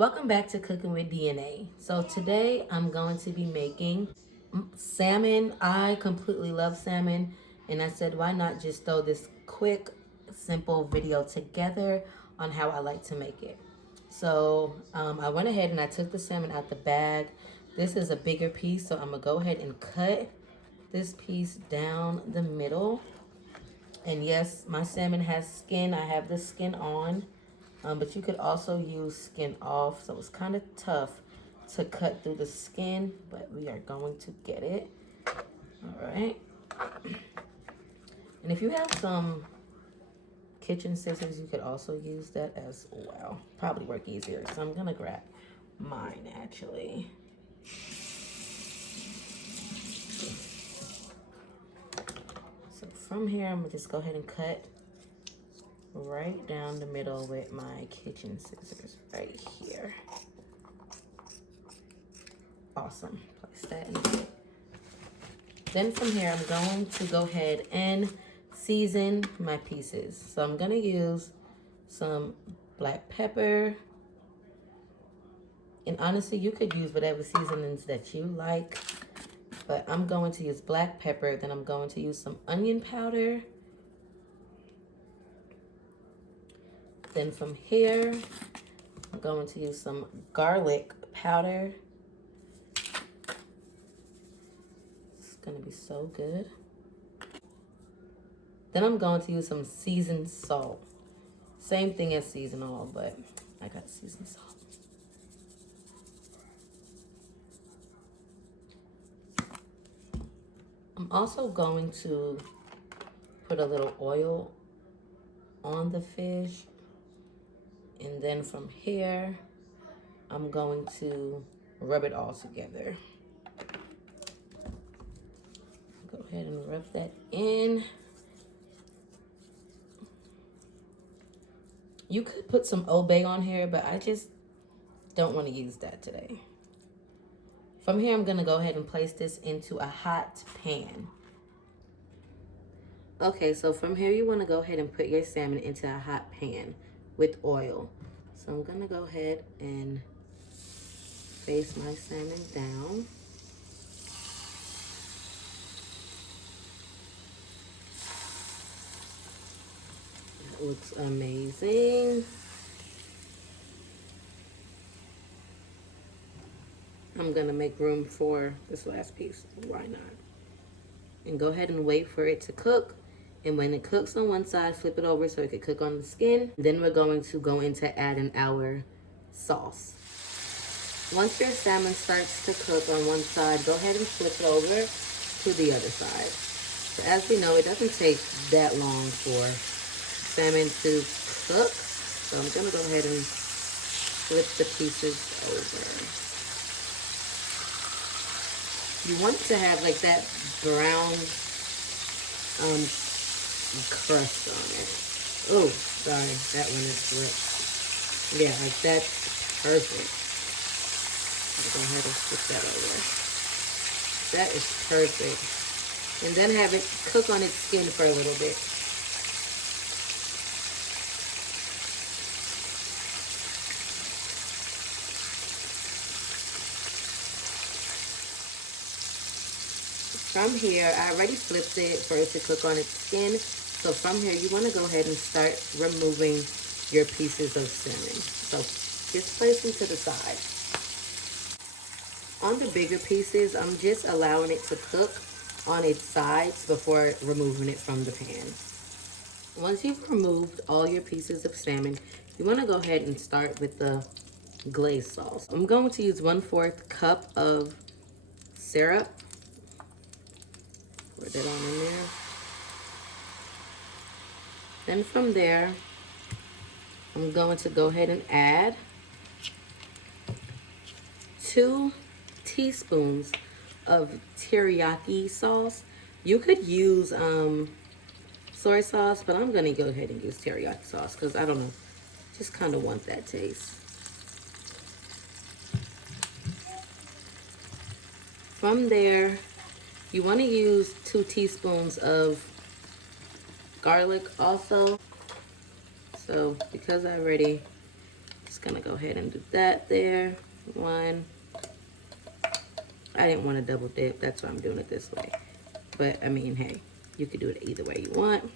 Welcome back to Cooking with DNA. So today I'm going to be making salmon. I completely love salmon, and I said why not just throw this quick, simple video together on how I like to make it. So I went ahead and I took the salmon out the bag. This is a bigger piece, so I'm gonna go ahead and cut this piece down the middle. And yes, my salmon has skin. I have the skin on. But you could also use skin off, so it's kind of tough to cut through the skin, but we are going to get it. All right. And if you have some kitchen scissors, you could also use that as well. Probably work easier, so I'm gonna grab mine actually. So from here, I'm gonna just go ahead and cut right down the middle with my kitchen scissors right here. Awesome. Place that in there. Then from here, I'm going to go ahead and season my pieces. So I'm going to use some black pepper. And honestly, you could use whatever seasonings that you like. But I'm going to use black pepper. Then I'm going to use some onion powder. Then from here, I'm going to use some garlic powder. It's gonna be so good. Then I'm going to use some seasoned salt. Same thing as seasoned oil, but I got seasoned salt. I'm also going to put a little oil on the fish. And then from here, I'm going to rub it all together. Go ahead and rub that in. You could put some Old Bay on here, but I just don't want to use that today. From here, I'm gonna go ahead and place this into a hot pan. Okay, so from here, you wanna go ahead and put your salmon into a hot pan with oil. So I'm gonna go ahead and face my salmon down. That looks amazing. I'm gonna make room for this last piece. Why not? And go ahead and wait for it to cook. And when it cooks on one side, flip it over so it can cook on the skin. Then we're going to go into adding our sauce. Once your salmon starts to cook on one side, go ahead and flip it over to the other side. So as we know, it doesn't take that long for salmon to cook. So I'm gonna go ahead and flip the pieces over. You want to have like that brown crust on it. Oh, sorry, that one is ripped. Yeah, like that's perfect. I'll go ahead and flip that over. That is perfect. And then have it cook on its skin for a little bit. From here, I already flipped it for it to cook on its skin. So from here, you want to go ahead and start removing your pieces of salmon. So just place them to the side. On the bigger pieces, I'm just allowing it to cook on its sides before removing it from the pan. Once you've removed all your pieces of salmon, you want to go ahead and start with the glazed sauce. I'm going to use 1/4 cup of syrup. Pour that on in there. Then from there, I'm going to go ahead and add 2 teaspoons of teriyaki sauce. You could use soy sauce, but I'm gonna go ahead and use teriyaki sauce because I don't know, just kind of want that taste. From there, you want to use 2 teaspoons of garlic also. So because I already Just gonna go ahead and do that there. One. I didn't want to double dip, that's why I'm doing it this way. But I mean, hey, you could do it either way you want.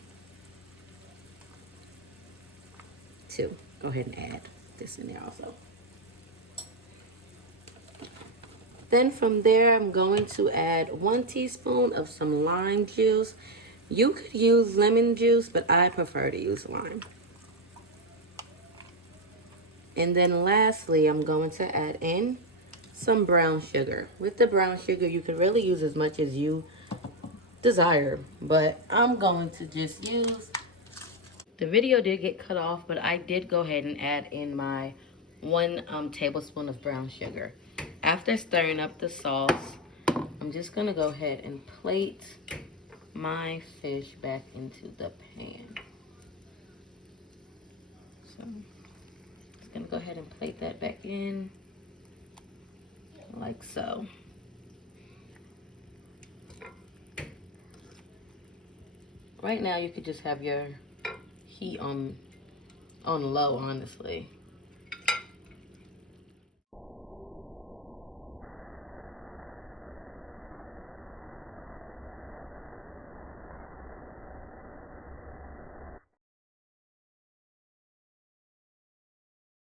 Two. Go ahead and add this in there also. Then from there, I'm going to add 1 teaspoon of some lime juice. You could use lemon juice, but I prefer to use lime. And then lastly, I'm going to add in some brown sugar. With the brown sugar, you can really use as much as you desire, but I'm going to just use... The video did get cut off, but I did go ahead and add in my 1 tablespoon of brown sugar. After stirring up the sauce, I'm just gonna go ahead and plate my fish back into the pan. So, just gonna go ahead and plate that back in, like so. Right now, you could just have your heat on low, honestly.